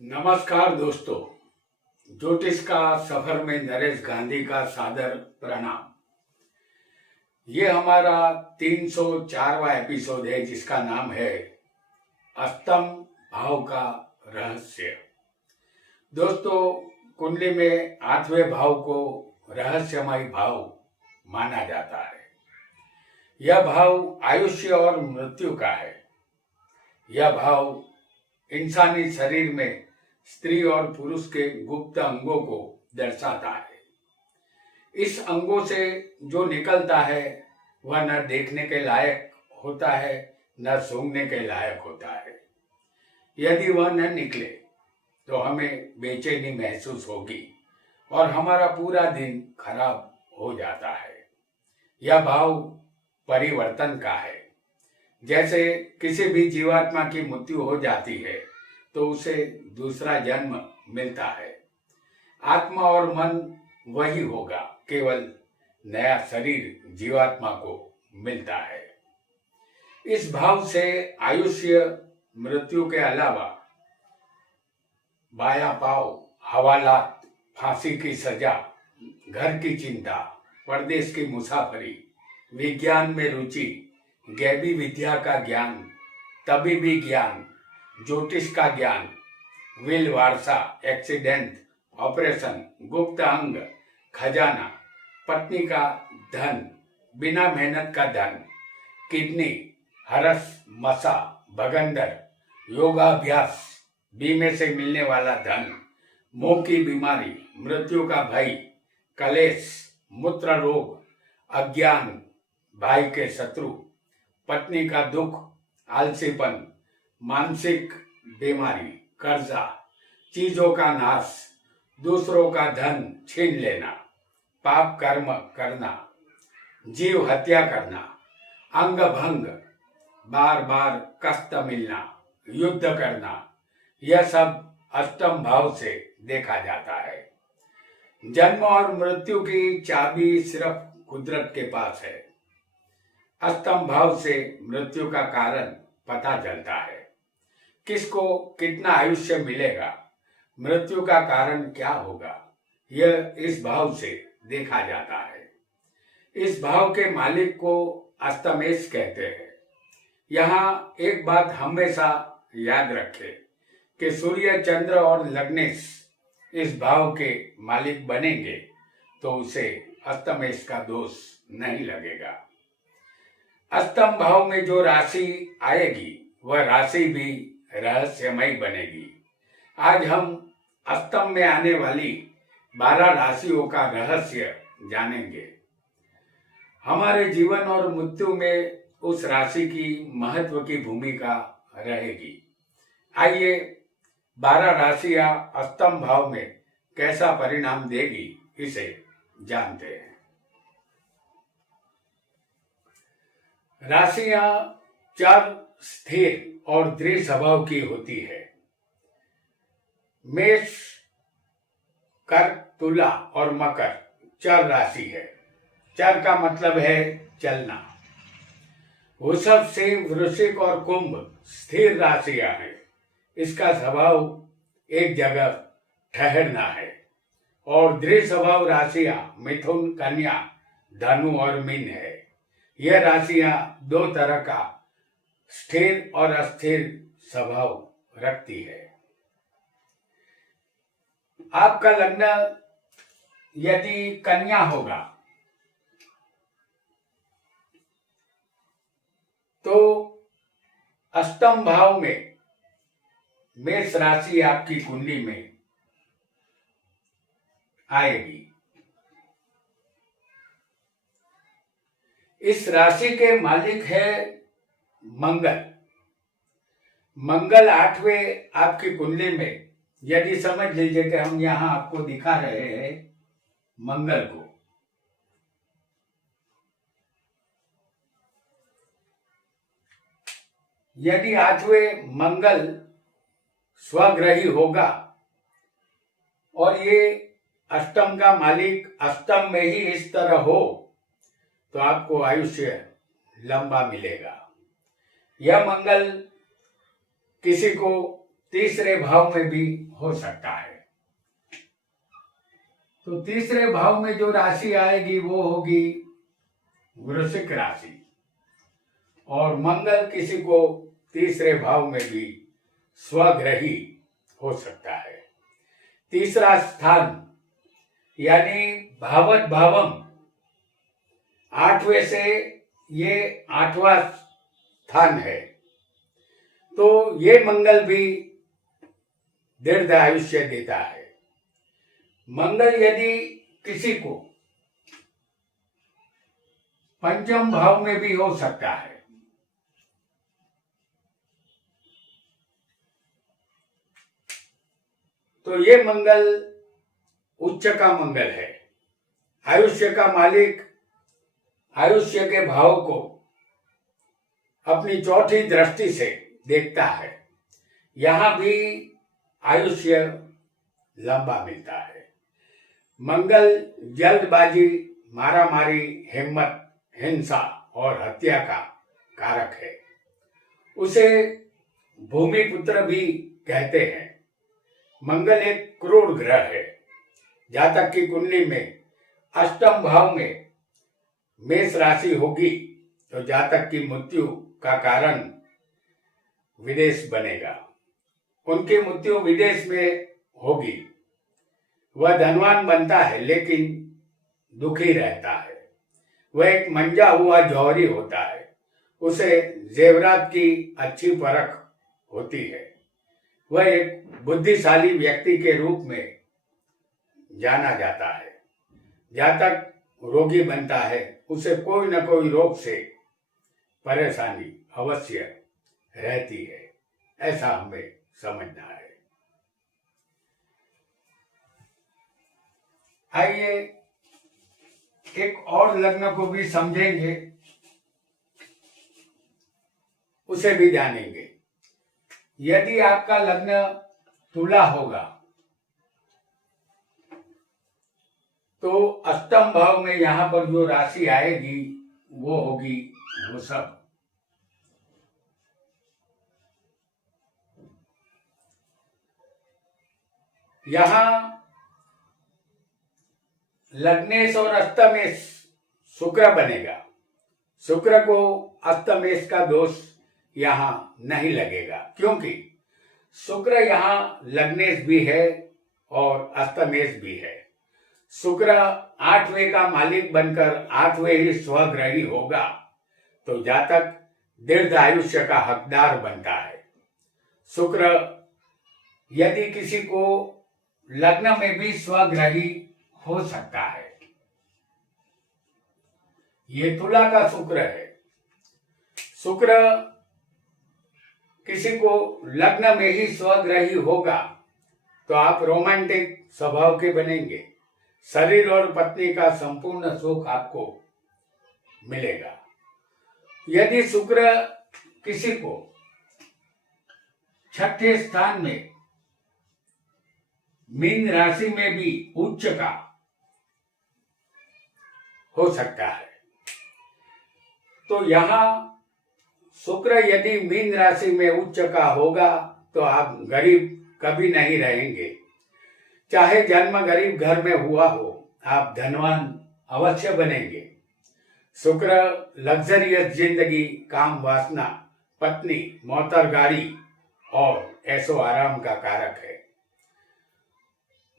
नमस्कार दोस्तों। ज्योतिष का सफर में नरेश गांधी का सादर प्रणाम। ये हमारा 304वां एपिसोड है जिसका नाम है अष्टम भाव का रहस्य। दोस्तों, कुंडली में 8वें भाव को रहस्यमय भाव माना जाता है। यह भाव आयुष्य और मृत्यु का है। यह भाव इंसानी शरीर में स्त्री और पुरुष के गुप्त अंगों को दर्शाता है। इस अंगों से जो निकलता है वह न देखने के लायक होता है न सूंघने के लायक होता है। यदि वह न निकले तो हमें बेचैनी महसूस होगी और हमारा पूरा दिन खराब हो जाता है। यह भाव परिवर्तन का है। जैसे किसी भी जीवात्मा की मृत्यु हो जाती है तो उसे दूसरा जन्म मिलता है। आत्मा और मन वही होगा, केवल नया शरीर जीवात्मा को मिलता है। इस भाव से आयुष्य, मृत्यु के अलावा बाया पाव, हवालात, फांसी की सजा, घर की चिंता, परदेश की मुसाफरी, विज्ञान में रुचि, गैबी विद्या का ज्ञान, तबीबी ज्ञान, ज्योतिष का ज्ञान, विल वारसा, एक्सीडेंट, ऑपरेशन, गुप्त अंग, खजाना, पत्नी का धन, बिना मेहनत का धन, किडनी, हरस, मसा, भगंदर, योगाभ्यास, बीमे से मिलने वाला धन, मुंह की बीमारी, मृत्यु का भय, कलेश, मूत्र रोग, अज्ञान, भाई के शत्रु, पत्नी का दुख, आलसीपन, मानसिक बीमारी, कर्जा, चीजों का नाश, दूसरों का धन छीन लेना, पाप कर्म करना, जीव हत्या करना, अंग भंग, बार बार कष्ट मिलना, युद्ध करना, यह सब अष्टम भाव से देखा जाता है। जन्म और मृत्यु की चाबी सिर्फ कुदरत के पास है। अष्टम भाव से मृत्यु का कारण पता चलता है। किसको कितना आयुष्य मिलेगा, मृत्यु का कारण क्या होगा, यह इस भाव से देखा जाता है। इस भाव के मालिक को अष्टमेश कहते हैं। यहाँ एक बात हमेशा याद रखें कि सूर्य, चंद्र और लग्नेश इस भाव के मालिक बनेंगे तो उसे अष्टमेश का दोष नहीं लगेगा। अष्टम भाव में जो राशि आएगी वह राशि भी रहस्यमय बनेगी। आज हम अष्टम में आने वाली 12 राशियों का रहस्य जानेंगे। हमारे जीवन और मृत्यु में उस राशि की महत्व की भूमिका रहेगी। आइए 12 राशियां अष्टम भाव में कैसा परिणाम देगी इसे जानते हैं। राशियां चार स्थिर और दृढ़ स्वभाव की होती है। मेष, कर्क, तुला और मकर चर राशि है। चर का मतलब है चलना। वृषभ, सिंह, वृश्चिक और कुंभ स्थिर राशियां हैं। इसका स्वभाव एक जगह ठहरना है। और दृढ़ स्वभाव राशियां मिथुन, कन्या, धनु और मीन है। यह राशियां दो तरह का स्थिर और अस्थिर स्वभाव रखती है। आपका लग्न यदि कन्या होगा तो अष्टम भाव में मेष राशि आपकी कुंडली में आएगी। इस राशि के मालिक है मंगल। मंगल 8वें आपकी कुंडली में, यदि समझ लीजिए कि हम यहां आपको दिखा रहे हैं मंगल को। यदि 8वें मंगल स्वग्रही होगा और ये अष्टम का मालिक अष्टम में ही इस तरह हो तो आपको आयुष्य लंबा मिलेगा। यह मंगल किसी को तीसरे भाव में भी हो सकता है। तो तीसरे भाव में जो राशि आएगी वो होगी वृश्चिक राशि, और मंगल किसी को तीसरे भाव में भी स्वग्रही हो सकता है। तीसरा स्थान यानी भावत भावम, आठवें से ये आठवां स्थान है, तो ये मंगल भी दीर्घ आयुष्य देता है। मंगल यदि किसी को पंचम भाव में भी हो सकता है, तो ये मंगल उच्च का मंगल है। आयुष्य का मालिक आयुष्य के भाव को अपनी चौथी दृष्टि से देखता है। यहां भी आयुष्य लंबा मिलता है। मंगल जल्दबाजी, मारामारी, हिम्मत, हिंसा और हत्या का कारक है। उसे भूमिपुत्र भी कहते हैं। मंगल एक क्रूर ग्रह है। जातक की कुंडली में अष्टम भाव में मेष राशि होगी तो जातक की मृत्यु का कारण विदेश बनेगा। उनकी मृत्यु विदेश में होगी। वह धनवान बनता है लेकिन दुखी रहता है। वह एक मंजा हुआ जौहरी होता है। उसे जेवरात की अच्छी परख होती है। वह एक बुद्धिशाली व्यक्ति के रूप में जाना जाता है। जातक रोगी बनता है, उसे कोई न कोई रोग से परेशानी अवश्य रहती है, ऐसा हमें समझना है। आइए एक और लग्न को भी समझेंगे, उसे भी जानेंगे। यदि आपका लग्न तुला होगा तो अष्टम भाव में यहां पर जो राशि आएगी वो होगी वृषभ। यहां लग्नेश और अष्टमेश शुक्र बनेगा। शुक्र को अष्टमेश का दोष यहां नहीं लगेगा, क्योंकि शुक्र यहां लग्नेश भी है और अष्टमेश भी है। शुक्र आठवें का मालिक बनकर आठवें ही स्वग्रही होगा तो जातक दीर्घ आयुष्य का हकदार बनता है। शुक्र यदि किसी को लग्न में भी स्वग्रही हो सकता है। ये तुला का शुक्र है। शुक्र किसी को लग्न में ही स्वग्रही होगा तो आप रोमांटिक स्वभाव के बनेंगे। शरीर और पत्नी का संपूर्ण सुख आपको मिलेगा। यदि शुक्र किसी को छठे स्थान में मीन राशि में भी उच्च का हो सकता है, तो यहां शुक्र यदि मीन राशि में उच्च का होगा तो आप गरीब कभी नहीं रहेंगे। चाहे जन्म गरीब घर में हुआ हो, आप धनवान अवश्य बनेंगे। शुक्र लग्जरियस जिंदगी, काम वासना, पत्नी, मोटर गाड़ी और ऐशो आराम का कारक है।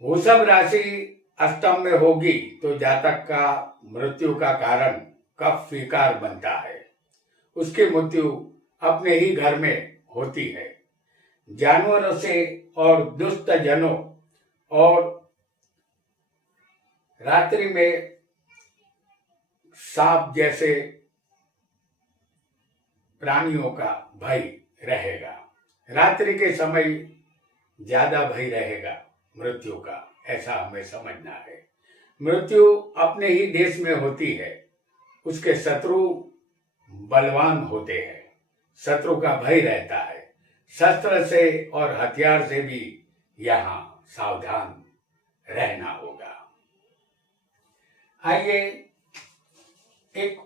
वृषभ राशि अष्टम में होगी तो जातक का मृत्यु का कारण कफ विकार बनता है। उसकी मृत्यु अपने ही घर में होती है। जानवरों से और दुष्ट जनों और रात्रि में सांप जैसे प्राणियों का भय रहेगा। रात्रि के समय ज्यादा भय रहेगा मृत्यु का, ऐसा हमें समझना है। मृत्यु अपने ही देश में होती है। उसके शत्रु बलवान होते हैं। शत्रु का भय रहता है। शस्त्र से और हथियार से भी यहाँ सावधान रहना होगा। आइए एक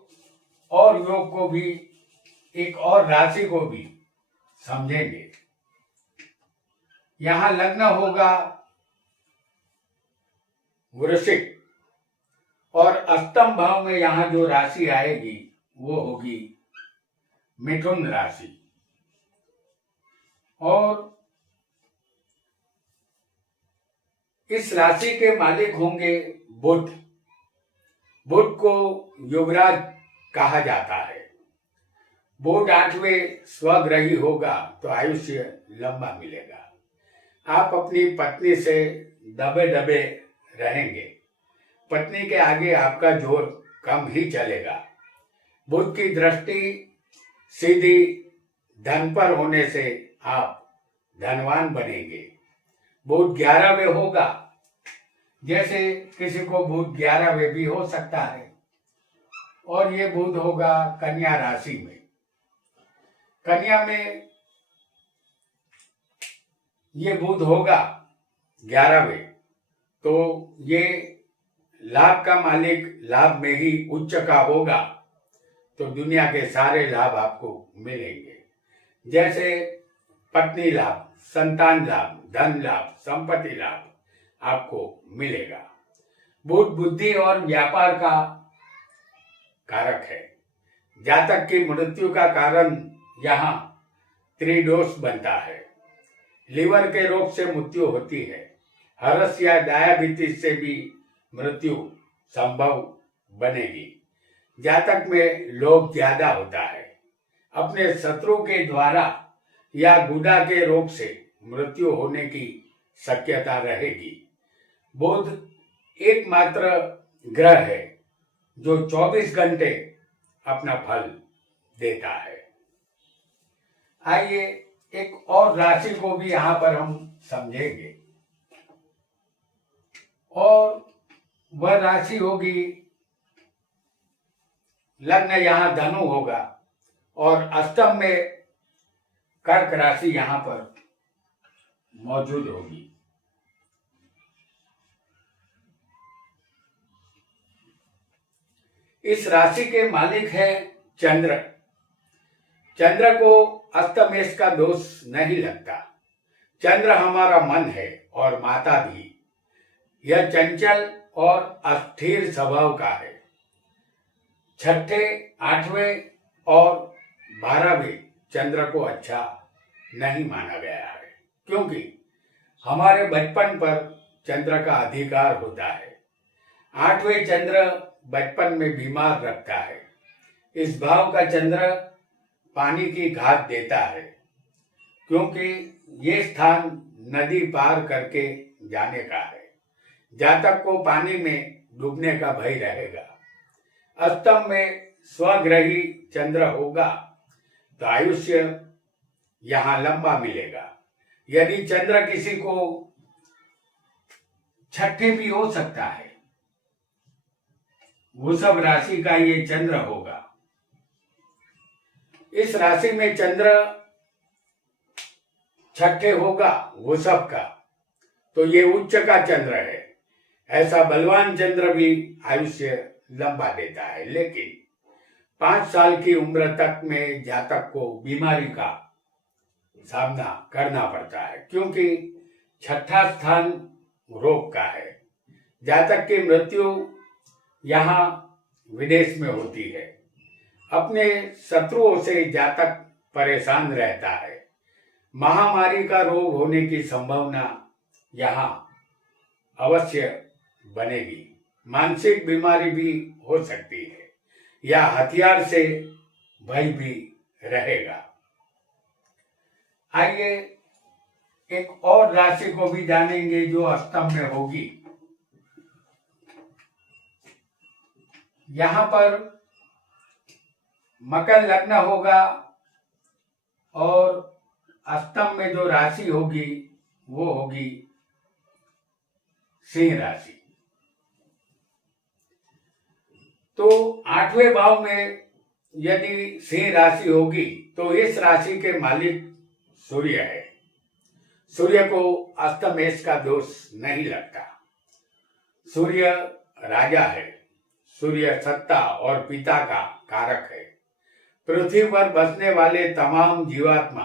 और योग को भी, एक और राशि को भी समझेंगे। यहाँ लग्न होगा वृश्चिक, और अष्टम भाव में यहाँ जो राशि आएगी वो होगी मिथुन राशि। और इस राशि के मालिक होंगे बुध। बुध को युवराज कहा जाता है। बुध 8वें स्वग्रही होगा तो आयुष्य लंबा मिलेगा। आप अपनी पत्नी से दबे दबे रहेंगे। पत्नी के आगे आपका जोर कम ही चलेगा। बुध की दृष्टि सीधी धन पर होने से आप धनवान बनेंगे। बुध 11वें होगा, जैसे किसी को बुध 11वें भी हो सकता है, और ये बुध होगा कन्या राशि में। कन्या में ये बुध होगा 11वें, तो ये लाभ का मालिक लाभ में ही उच्च का होगा, तो दुनिया के सारे लाभ आपको मिलेंगे, जैसे पत्नी लाभ, संतान लाभ, धन लाभ, संपत्ति लाभ आपको मिलेगा। बुध बुद्धि और व्यापार का कारक है। जातक की मृत्यु का कारण यहाँ त्रिदोष बनता है। लीवर के रोग से मृत्यु होती है। हर्ष या डायबिटीज से भी मृत्यु संभव बनेगी। जातक में लोभ ज्यादा होता है। अपने शत्रु के द्वारा या गुदा के रोग से मृत्यु होने की शक्यता रहेगी। बुध एकमात्र ग्रह है जो 24 घंटे अपना फल देता है। आइए एक और राशि को भी यहाँ पर हम समझेंगे, और वह राशि होगी, लग्न यहाँ धनु होगा और अष्टम में कर्क राशि यहाँ पर मौजूद होगी। इस राशि के मालिक है चंद्र। चंद्र को अस्तमेष का दोष नहीं लगता। चंद्र हमारा मन है और माता भी। यह चंचल और अस्थिर स्वभाव का है। 6ठे, 8वें और 12वें चंद्र को अच्छा नहीं माना गया है, क्योंकि हमारे बचपन पर चंद्र का अधिकार होता है। 8वें चंद्र बचपन में बीमार रखता है। इस भाव का चंद्र पानी की घात देता है, क्योंकि ये स्थान नदी पार करके जाने का है। जातक को पानी में डूबने का भय रहेगा। अष्टम में स्वग्रही चंद्र होगा तो आयुष्य यहाँ लंबा मिलेगा। यदि चंद्र किसी को 6ठे भी हो सकता है। वृषभ राशि का ये चंद्र होगा। इस राशि में चंद्र 6ठे होगा वृषभ का, तो ये उच्च का चंद्र है। ऐसा बलवान चंद्र भी आयुष्य लंबा देता है, लेकिन 5 साल की उम्र तक में जातक को बीमारी का सामना करना पड़ता है, क्योंकि 6ठा स्थान रोग का है। जातक की मृत्यु यहाँ विदेश में होती है। अपने शत्रुओं से जातक परेशान रहता है। महामारी का रोग होने की संभावना यहाँ अवश्य बनेगी। मानसिक बीमारी भी हो सकती है या हथियार से भय भी रहेगा। आइए एक और राशि को भी जानेंगे जो अष्टम में होगी। यहाँ पर मकर लग्न होगा और अष्टम में जो राशि होगी वो होगी सिंह राशि। तो 8वें भाव में यदि सिंह राशि होगी तो इस राशि के मालिक सूर्य है। सूर्य को अस्तमेष का दोष नहीं लगता। सूर्य राजा है। सूर्य सत्ता और पिता का कारक है। पृथ्वी पर बसने वाले तमाम जीवात्मा,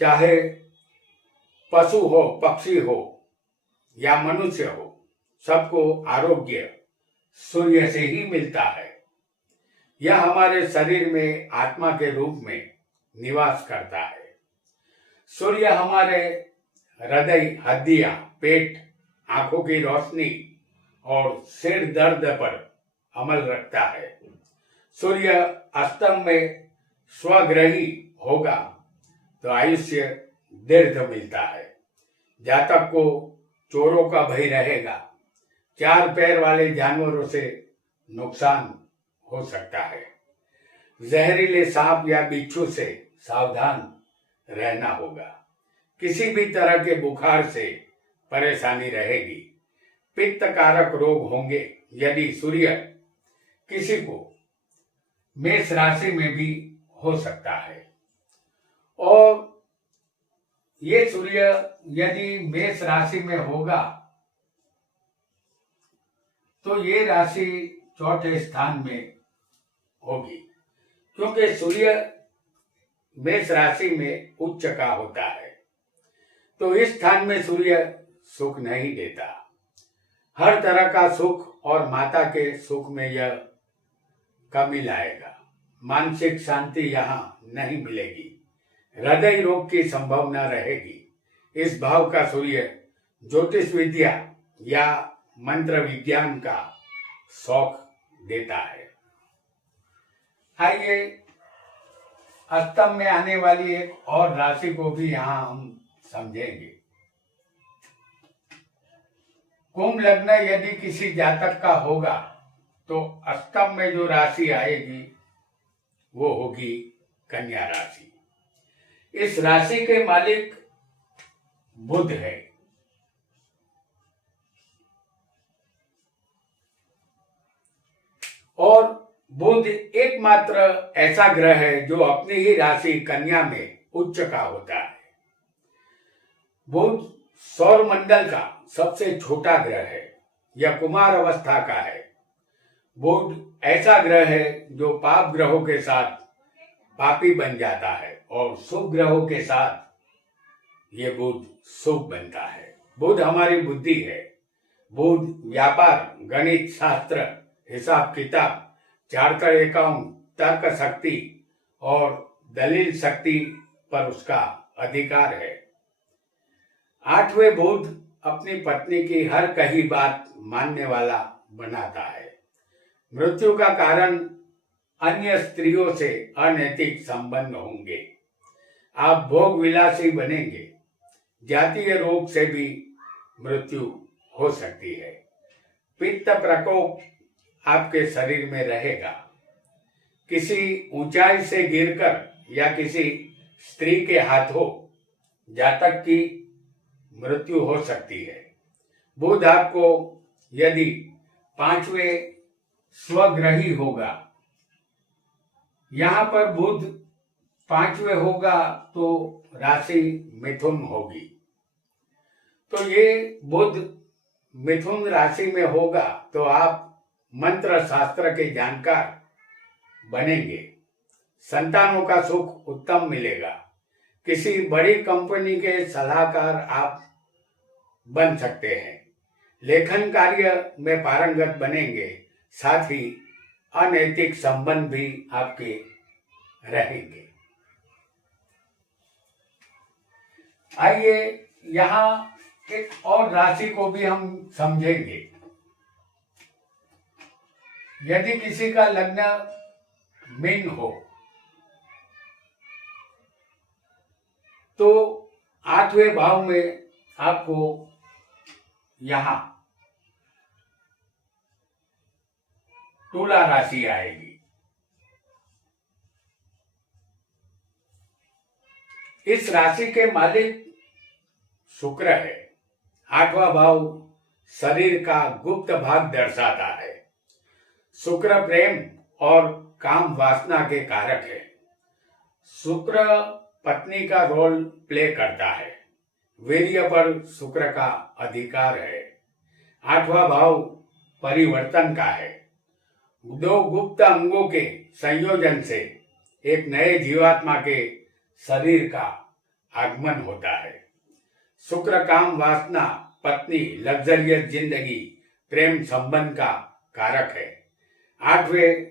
चाहे पशु हो, पक्षी हो या मनुष्य हो, सबको आरोग्य सूर्य से ही मिलता है। यह हमारे शरीर में आत्मा के रूप में निवास करता है। सूर्य हमारे हृदय, हड्डियां, पेट, आंखों की रोशनी और सिर दर्द पर अमल रखता है। सूर्य अस्तम में स्वग्रही होगा तो आयुष्य दीर्घ मिलता है। जातक को चोरों का भय रहेगा। 4 पैर वाले जानवरों से नुकसान हो सकता है। जहरीले सांप या बिच्छू से सावधान रहना होगा। किसी भी तरह के बुखार से परेशानी रहेगी। पित्त कारक रोग होंगे। यदि सूर्य किसी को मेष राशि में भी हो सकता है, और ये सूर्य यदि मेष राशि में होगा तो ये राशि चौथे स्थान में होगी, क्योंकि सूर्य मेष राशि में उच्च का होता है। तो इस स्थान में सूर्य सुख नहीं देता। हर तरह का सुख और माता के सुख में यह कमी लाएगा। मानसिक शांति यहाँ नहीं मिलेगी। हृदय रोग की संभावना रहेगी। इस भाव का सूर्य ज्योतिष विद्या या मंत्र विज्ञान का शौक देता है। आइए अष्टम में आने वाली एक और राशि को भी यहाँ हम समझेंगे। कुंभ लग्न यदि किसी जातक का होगा तो अष्टम में जो राशि आएगी वो होगी कन्या राशि। इस राशि के मालिक बुध है। और बुध एकमात्र ऐसा ग्रह है जो अपनी ही राशि कन्या में उच्च का होता है। बुध सौर मंडल का सबसे छोटा ग्रह है। यह कुमार अवस्था का है। बुध ऐसा ग्रह है जो पाप ग्रहों के साथ पापी बन जाता है और शुभ ग्रहों के साथ ये बुध शुभ बनता है। बुध हमारी बुद्धि है। बुध व्यापार, गणित शास्त्र, हिसाब किताब, चार्टर अकाउंट, तर्क शक्ति और दलील शक्ति पर उसका अधिकार है। 8वें बुध अपनी पत्नी की हर कही बात मानने वाला बनाता है। मृत्यु का कारण अन्य स्त्रियों से अनैतिक संबंध होंगे। आप भोग विलासी बनेंगे। जातीय रोग से भी मृत्यु हो सकती है। पित्त प्रकोप आपके शरीर में रहेगा। किसी ऊंचाई से गिरकर या किसी स्त्री के हाथों जातक की मृत्यु हो सकती है। बुध आपको यदि 5वें स्वग्रही होगा, यहाँ पर बुध 5वें होगा तो राशि मिथुन होगी। तो ये बुध मिथुन राशि में होगा तो आप मंत्र शास्त्र के जानकार बनेंगे। संतानों का सुख उत्तम मिलेगा। किसी बड़ी कंपनी के सलाहकार आप बन सकते हैं। लेखन कार्य में पारंगत बनेंगे। साथ ही अनैतिक संबंध भी आपके रहेंगे। आइए यहाँ एक और राशि को भी हम समझेंगे। यदि किसी का लग्न मीन हो तो 8वें भाव में आपको यहां तुला राशि आएगी। इस राशि के मालिक शुक्र है। 8वां भाव शरीर का गुप्त भाग दर्शाता है। शुक्र प्रेम और काम वासना के कारक है। शुक्र पत्नी का रोल प्ले करता है। वीर्य पर शुक्र का अधिकार है। 8वां भाव परिवर्तन का है। 2 गुप्त अंगों के संयोजन से एक नए जीवात्मा के शरीर का आगमन होता है। शुक्र काम वासना, पत्नी, लग्जरियस जिंदगी, प्रेम संबंध का कारक है। 8वें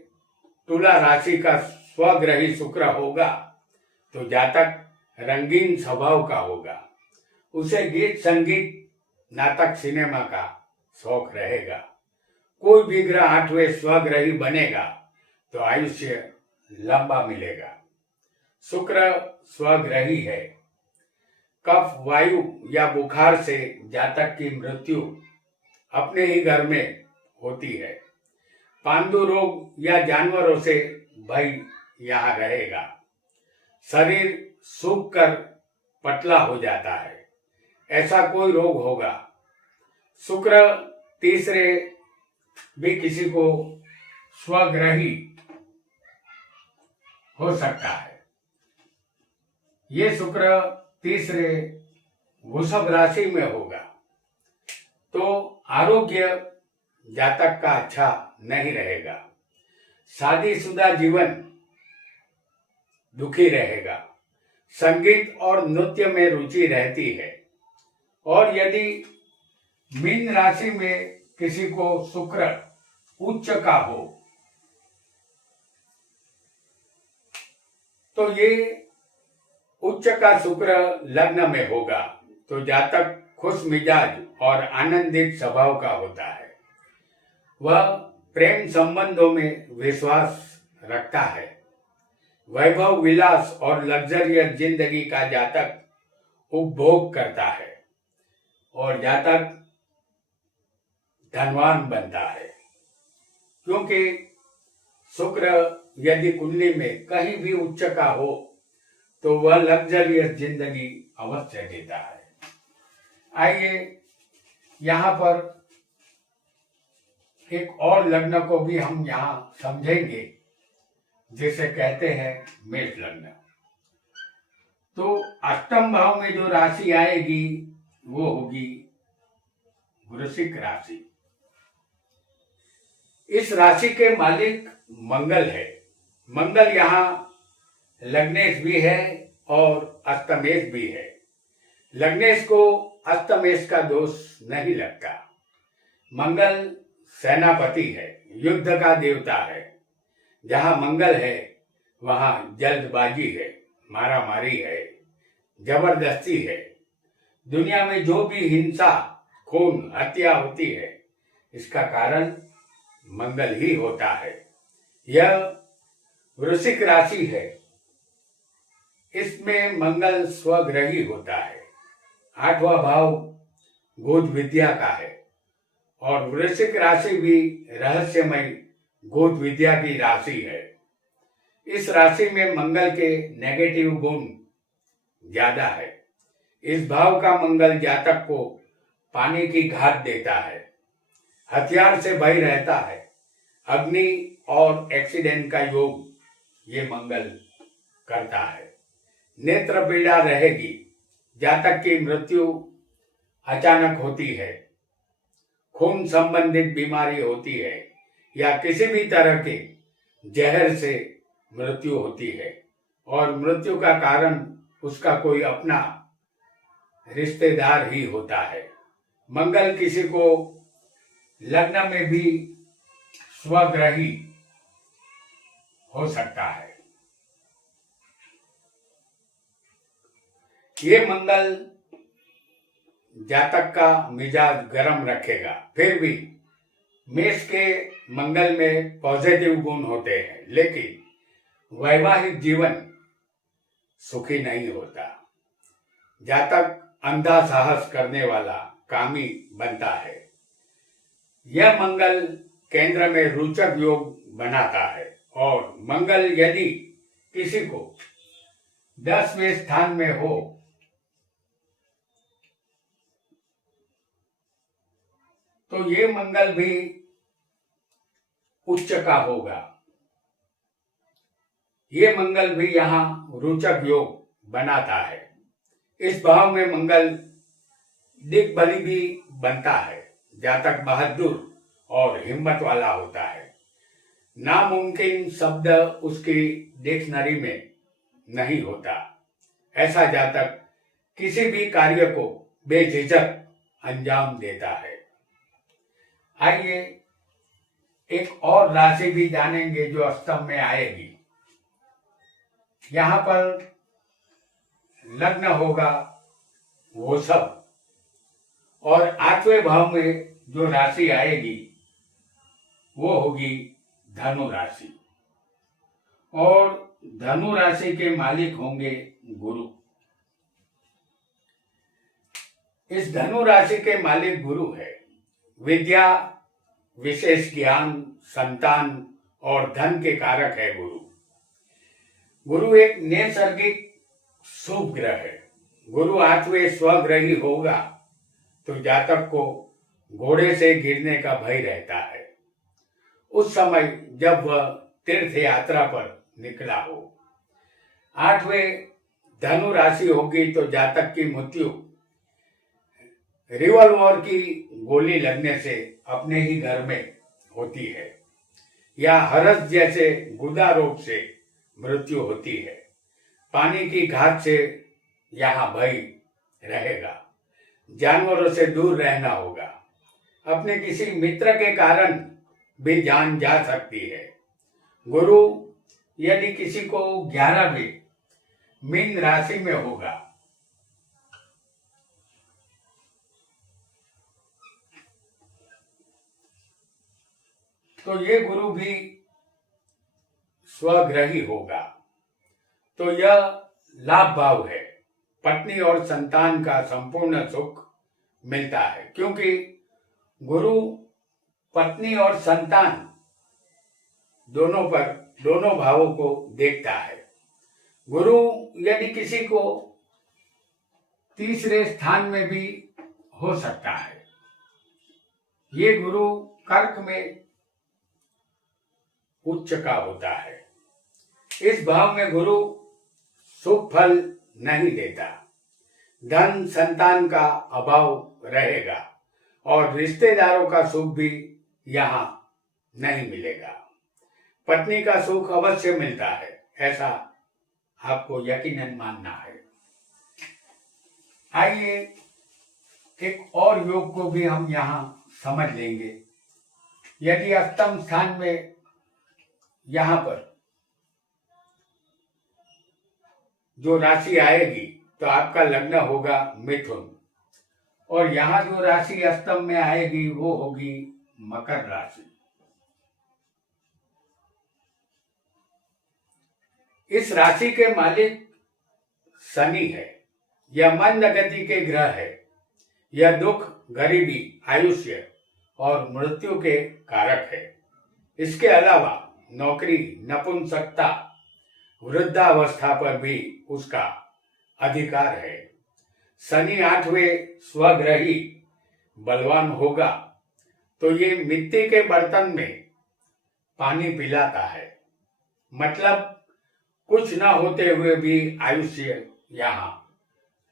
तुला राशि का स्वग्रही शुक्र होगा तो जातक रंगीन स्वभाव का होगा। उसे गीत संगीत, नाटक, सिनेमा का शौक रहेगा। कोई भी ग्रह 8वें स्वग्रही बनेगा तो आयुष्य लंबा मिलेगा। शुक्र स्वग्रही है। कफ, वायु या बुखार से जातक की मृत्यु अपने ही घर में होती है। पांडु रोग या जानवरों से भय यहाँ रहेगा। शरीर सूख कर पतला हो जाता है, ऐसा कोई रोग होगा। शुक्र तीसरे भी किसी को स्वग्रही हो सकता है। ये शुक्र तीसरे वृषभ राशि में होगा तो आरोग्य जातक का अच्छा नहीं रहेगा। शादीशुदा जीवन दुखी रहेगा। संगीत और नृत्य में रुचि रहती है। और यदि मीन राशि में किसी को शुक्र उच्च का हो तो ये उच्च का शुक्र लग्न में होगा तो जातक खुश मिजाज और आनंदित स्वभाव का होता है। वह प्रेम संबंधों में विश्वास रखता है। वैभव, विलास और लग्जरियस जिंदगी का जातक उपभोग करता है और जातक धनवान बनता है, क्योंकि शुक्र यदि कुंडली में कहीं भी उच्च का हो तो वह लग्जरियस जिंदगी अवश्य देता है। आइए यहाँ पर एक और लग्न को भी हम यहाँ समझेंगे, जिसे कहते हैं मेष लग्न। तो अष्टम भाव में जो राशि आएगी वो होगी वृश्चिक राशि। इस राशि के मालिक मंगल है। मंगल यहाँ लग्नेश भी है और अष्टमेश भी है। लग्नेश को अष्टमेश का दोष नहीं लगता। मंगल सेनापति है, युद्ध का देवता है। जहां मंगल है वहां जल्दबाजी है, मारामारी है, जबरदस्ती है। दुनिया में जो भी हिंसा, खून, हत्या होती है, इसका कारण मंगल ही होता है। यह वृश्चिक राशि है। इसमें मंगल स्वग्रही होता है। 8वां भाव गुज विद्या का है और वृश्चिक राशि भी रहस्यमय गुज विद्या की राशि है। इस राशि में मंगल के नेगेटिव गुण ज्यादा है। इस भाव का मंगल जातक को पानी की घात देता है, हथियार से भय रहता है, अग्नि और एक्सीडेंट का योग ये मंगल करता है। नेत्र पीड़ा रहेगी। जातक की मृत्यु अचानक होती है, खून संबंधित बीमारी होती है या किसी भी तरह के जहर से मृत्यु होती है और मृत्यु का कारण उसका कोई अपना रिश्तेदार ही होता है। मंगल किसी को लग्न में भी स्वग्रही हो सकता है। ये मंगल जातक का मिजाज गर्म रखेगा। फिर भी मेष के मंगल में पॉजिटिव गुण होते हैं, लेकिन वैवाहिक जीवन सुखी नहीं होता। जातक अंधा साहस करने वाला कामी बनता है। यह मंगल केंद्र में रोचक योग बनाता है और मंगल यदि किसी को 10वें स्थान में हो तो ये मंगल भी उच्च का होगा। ये मंगल भी यहाँ रोचक योग बनाता है। इस भाव में मंगल दिग्बली भी बनता है। जातक बहादुर और हिम्मत वाला होता है। नामुमकिन शब्द उसकी डिक्शनरी में नहीं होता। ऐसा जातक किसी भी कार्य को बेझिझक अंजाम देता है। आइए एक और राशि भी जानेंगे जो अष्टम में आएगी। यहाँ पर लग्न होगा वो सब, और 8वें भाव में जो राशि आएगी वो होगी धनु राशि, और धनु राशि के मालिक होंगे गुरु। इस धनु राशि के मालिक गुरु है। विद्या, विशेष ज्ञान, संतान और धन के कारक है गुरु। गुरु एक नैसर्गिक शुभ ग्रह है। गुरु 8वें स्वग्रही होगा तो जातक को घोड़े से गिरने का भय रहता है उस समय जब वह तीर्थ यात्रा पर निकला हो। 8वें धनु राशि होगी तो जातक की मृत्यु रिवॉल्वर की गोली लगने से अपने ही घर में होती है, या हरस जैसे गुदा रोग से मृत्यु होती है। पानी की घात से यहाँ भय रहेगा। जानवरों से दूर रहना होगा। अपने किसी मित्र के कारण भी जान जा सकती है। गुरु यदि किसी को 11वें मीन राशि में होगा तो ये गुरु भी स्वग्रही होगा, तो यह लाभ भाव है। पत्नी और संतान का संपूर्ण सुख मिलता है, क्योंकि गुरु पत्नी और संतान दोनों भावों को देखता है। गुरु यदि किसी को तीसरे स्थान में भी हो सकता है। ये गुरु कर्क में उच्च का होता है। इस भाव में गुरु शुभ फल नहीं देता। धन संतान का अभाव रहेगा और रिश्तेदारों का सुख भी यहाँ नहीं मिलेगा। पत्नी का सुख अवश्य मिलता है, ऐसा आपको यकीनन मानना है। आइए एक और योग को भी हम यहाँ समझ लेंगे। यदि अष्टम स्थान में यहाँ पर जो राशि आएगी तो आपका लग्न होगा मिथुन, और यहाँ जो राशि अष्टम में आएगी वो होगी मकर राशि। इस राशि के मालिक शनि है। यह मंद गति के ग्रह है। यह दुख, गरीबी, आयुष्य और मृत्यु के कारक है। इसके अलावा नौकरी, नपुंसकता, वृद्धावस्था पर भी उसका अधिकार है। शनि 8वें स्वग्रही बलवान होगा तो ये मिट्टी के बर्तन में पानी पिलाता है, मतलब कुछ न होते हुए भी आयुष्य यहाँ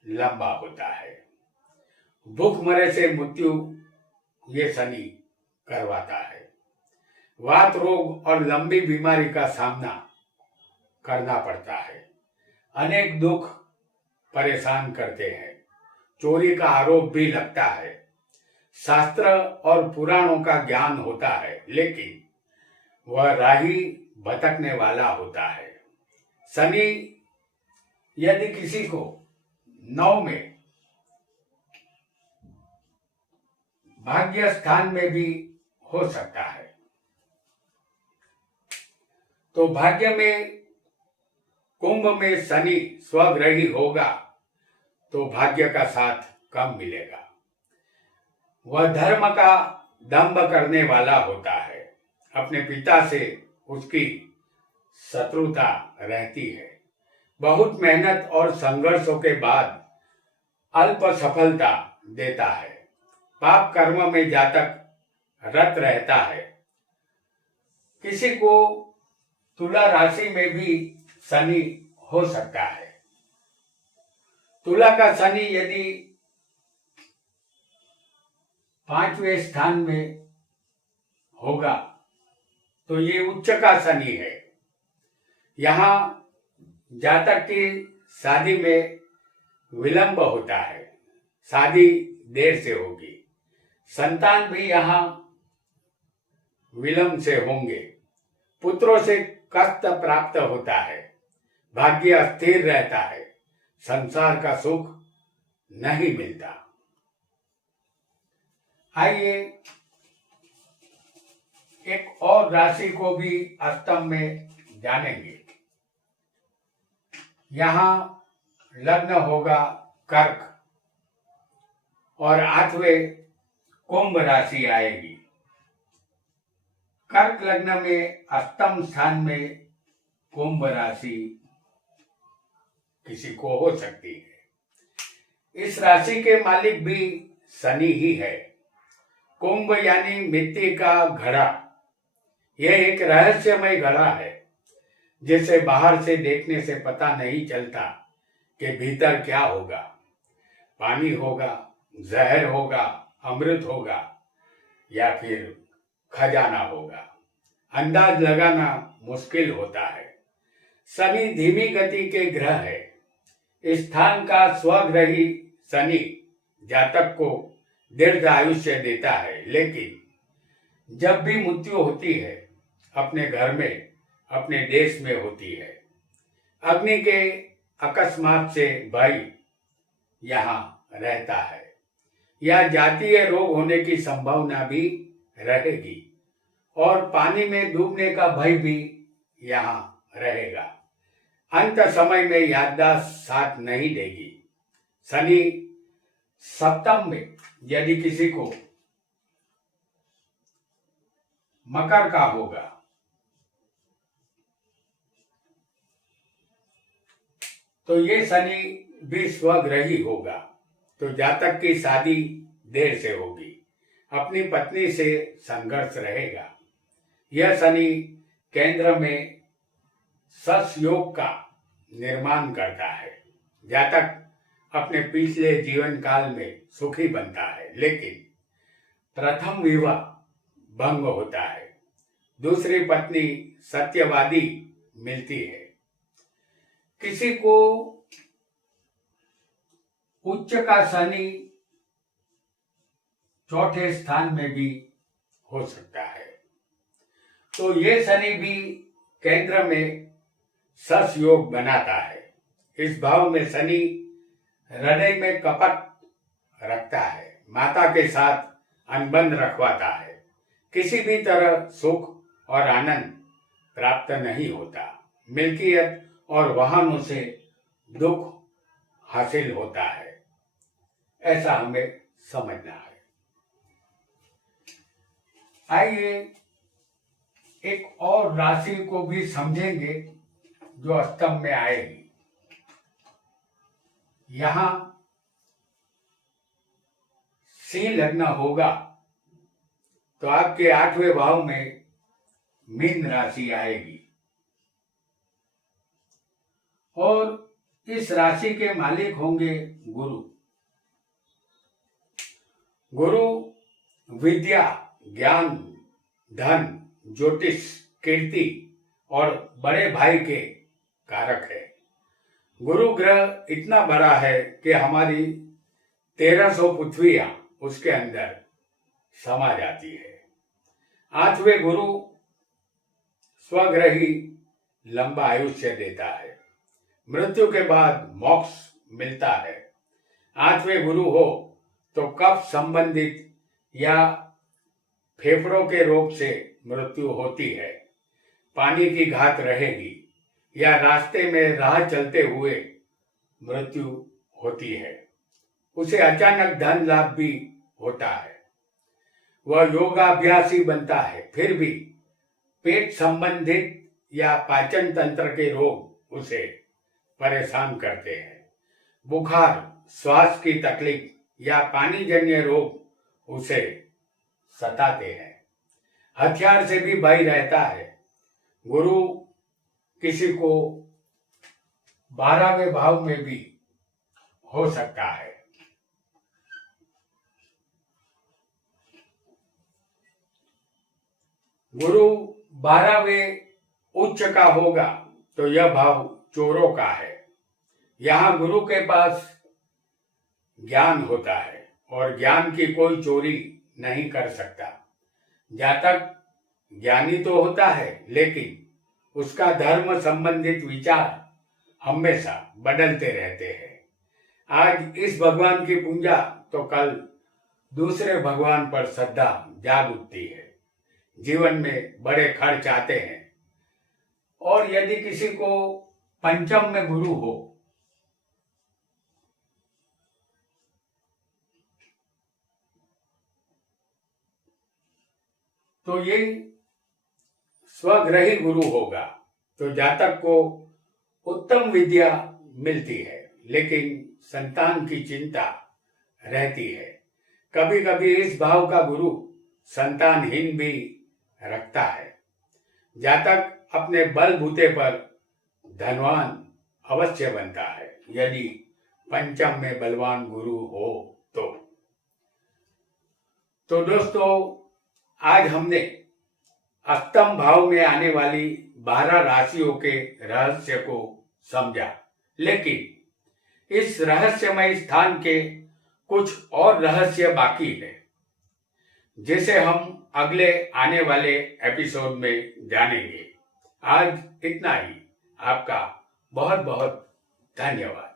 लंबा होता है। भूखमरे से मृत्यु ये शनि करवाता है। वात रोग और लंबी बीमारी का सामना करना पड़ता है। अनेक दुख परेशान करते हैं। चोरी का आरोप भी लगता है। शास्त्र और पुराणों का ज्ञान होता है, लेकिन वह राही भटकने वाला होता है। शनि यदि किसी को 9 में भाग्य स्थान में भी हो सकता है, तो भाग्य में कुंभ में शनि स्वग्रही होगा तो भाग्य का साथ कम मिलेगा। वह धर्म का दंभ करने वाला होता है। अपने पिता से उसकी शत्रुता रहती है। बहुत मेहनत और संघर्षों के बाद अल्प सफलता देता है। पाप कर्म में जातक रत रहता है। किसी को तुला राशि में भी शनि हो सकता है। तुला का शनि यदि 5वें स्थान में होगा तो ये उच्च का शनि है। यहाँ जातक की शादी में विलंब होता है। शादी देर से होगी। संतान भी यहाँ विलंब से होंगे। पुत्रों से कष्ट प्राप्त होता है। भाग्य अस्थिर रहता है। संसार का सुख नहीं मिलता। आइए एक और राशि को भी अष्टम में जानेंगे। यहाँ लग्न होगा कर्क और 8वें कुंभ राशि आएगी। कर्क लग्न में अष्टम स्थान में कुंभ राशि किसी को हो सकती है। इस राशि के मालिक भी शनि ही है। कुंभ यानी मिट्टी का घड़ा। यह एक रहस्यमय घड़ा है जिसे बाहर से देखने से पता नहीं चलता कि भीतर क्या होगा। पानी होगा, जहर होगा, अमृत होगा या फिर खजाना होगा। अंदाज लगाना मुश्किल होता है। शनि धीमी गति के ग्रह है। स्थान का स्वग्रही शनि जातक को दीर्घ आयुष्य देता है, लेकिन जब भी मृत्यु होती है अपने घर में, अपने देश में होती है। अग्नि के अकस्मात से भय यहाँ रहता है। या जातीय रोग होने की संभावना भी रहेगी और पानी में डूबने का भय भी यहाँ रहेगा। अंत समय में याददाश्त साथ नहीं देगी। शनि सप्तम में यदि किसी को मकर का होगा तो ये शनि भी स्वग्रही होगा, तो जातक की शादी देर से होगी। अपनी पत्नी से संघर्ष रहेगा। यह शनि केंद्र में ससयोग का निर्माण करता है। जातक अपने पिछले जीवन काल में सुखी बनता है, लेकिन प्रथम विवाह भंग होता है। दूसरी पत्नी सत्यवादी मिलती है। किसी को उच्च का शनि चौथे स्थान में भी हो सकता है, तो ये शनि भी केंद्र में सस योग बनाता है। इस भाव में शनि हृदय में कपट रखता है, माता के साथ अनबन रखवाता है। किसी भी तरह सुख और आनंद प्राप्त नहीं होता। मिल्कियत और वाहनों से दुख हासिल होता है, ऐसा हमें समझना है। आइए एक और राशि को भी समझेंगे जो अष्टम में आएगी। यहां सिंह लग्न होगा तो आपके 8वें भाव में मीन राशि आएगी और इस राशि के मालिक होंगे गुरु। गुरु विद्या, ज्ञान, धन, ज्योतिष, कीर्ति और बड़े भाई के कारक है। गुरु ग्रह इतना बड़ा है कि हमारी 1300 पृथ्वियां उसके अंदर समा जाती है। 8वें गुरु स्वग्रही लंबा आयुष्य देता है। मृत्यु के बाद मोक्ष मिलता है। 8वें गुरु हो तो कफ संबंधित या फेफड़ों के रोग से मृत्यु होती है। पानी की घात रहेगी या रास्ते में राह चलते हुए मृत्यु होती है। उसे अचानक धन लाभ भी होता है। वह योगाभ्यासी बनता है, फिर भी पेट संबंधित या पाचन तंत्र के रोग उसे परेशान करते हैं। बुखार, श्वास की तकलीफ या पानी जन्य रोग उसे सताते हैं। हथियार से भी भय रहता है। गुरु किसी को 12वें भाव में भी हो सकता है। गुरु 12वें उच्च का होगा तो यह भाव चोरों का है। यहाँ गुरु के पास ज्ञान होता है और ज्ञान की कोई चोरी नहीं कर सकता। जातक ज्ञानी तो होता है, लेकिन उसका धर्म संबंधित विचार हमेशा बदलते रहते हैं। आज इस भगवान की पूजा तो कल दूसरे भगवान पर श्रद्धा जाग उठती है। जीवन में बड़े खर्च आते हैं और यदि किसी को पंचम में गुरु हो तो ये स्वग्रही गुरु होगा, तो जातक को उत्तम विद्या मिलती है, लेकिन संतान की चिंता रहती है। कभी कभी इस भाव का गुरु संतानहीन भी रखता है। जातक अपने बलबूते पर धनवान अवश्य बनता है यदि पंचम में बलवान गुरु हो तो दोस्तों, आज हमने अष्टम भाव में आने वाली 12 राशियों के रहस्य को समझा, लेकिन इस रहस्यमय स्थान के कुछ और रहस्य बाकी है, जिसे हम अगले आने वाले एपिसोड में जानेंगे। आज इतना ही। आपका बहुत बहुत धन्यवाद।